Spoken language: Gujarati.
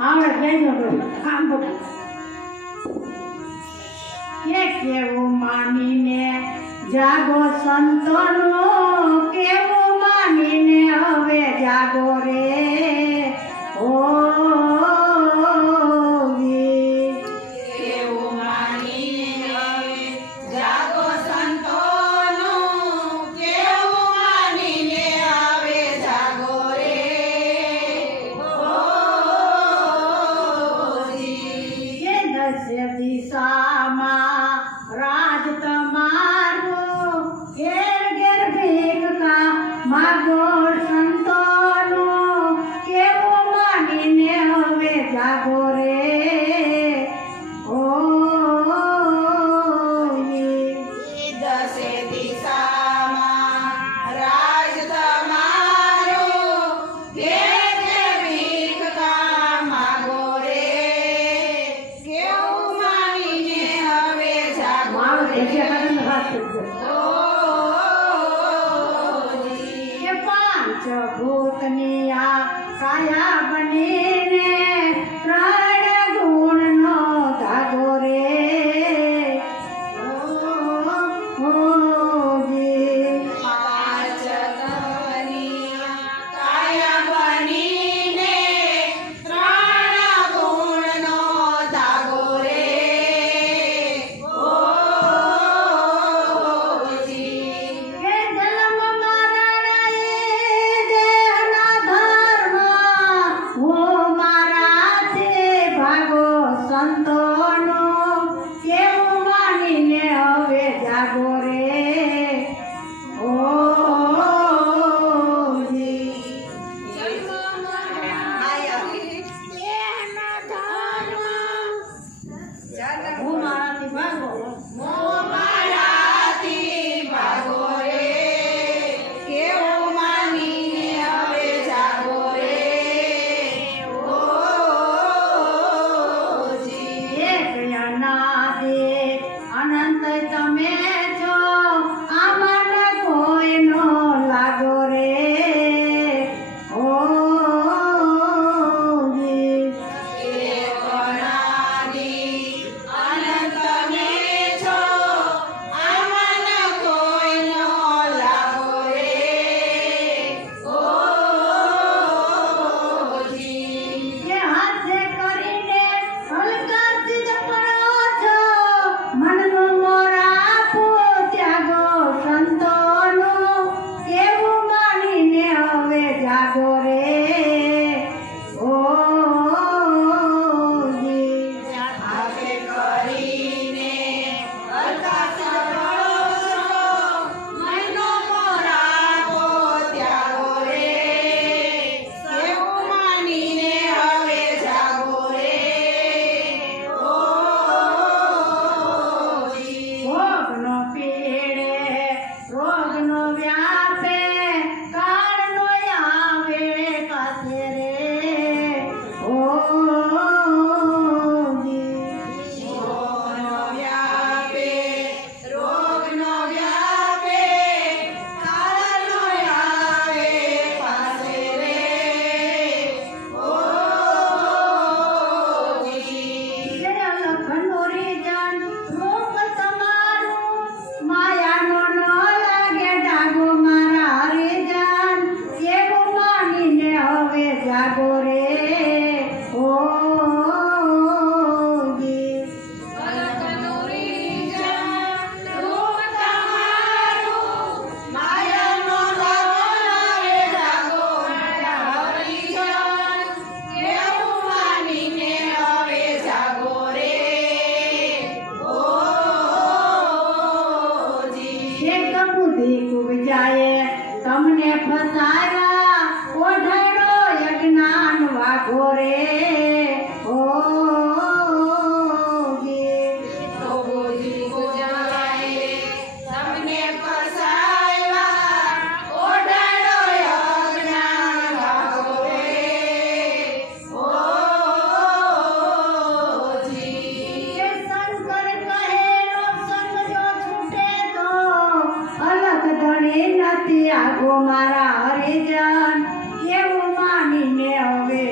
આવડે કેજો આમ બોલો કે કેવું માનીને જાગો સંતોનો કેવું માનીને હવે જાગો રે ઓ દિશામાં રાજ તમારો ઘેર ઘેર ભેગતા માગો સંતોનો કેવું માનીને હવે જાગો રે ઓ દસે દિશામાં રાજ તમારો ઘેર ઘેર ભેગતા માગો રે ભૂતની આ કાયા બનીને ત્રણ ગુણનો ધાગો રે કાયા બનીને ત્રણ ગુણનો ધાગો રે સંતોનો કેવું માનીને હવે જાગો રે ઓ હું મારાથી ભાગો ભાગો રે કેવું માનીને હવે જાગો રે અનંત તમે છો આમાં કોઈનો લાગો રે ઓ અનંત તમે છો આમાં કોઈનો લાગો રે કે હાથે કરીને હલકા ચીજ પડો છો મનનો મોરાપો ત્યાગો સંતોનો કેવું માનીને હવે જાગો રે ઓ આપે કરીને હરકત કરો છો મનનો મોરાપો ત્યાગો રે કેવું માનીને હવે જાગો રે ભોગનો પીડે રોગનો વ્યાપે કાળનો આવે કાસે રે ઓ રોગનો વ્યાપે રોગનો વ્યાપે કાળનો આવે પાસે રે લખનો રીજન રૂપ તમારું માયાનો ન લાગે ડાગો મારા રીજન કેવું માનીને હવે જાગો રે ઓ માયાનો લાગે જાગો મારા હરિજન કેવું માનીને હવે જાગો રે એક બુદ્ધિ કુબ જાય તમને ફસાયા ઓઢાડો યજ્ઞાન વાઘો રે ઓ તો બુદ્ધિ ગુજારે તમને ફસાવ્યા ઓઢાડો અજ્ઞાન ભાગો રે કે શંકર કહેલો સંગ જો છૂટે તો અલગ ધણી નથી ત્યાગો મારા હરિજન એવું માનીને હવે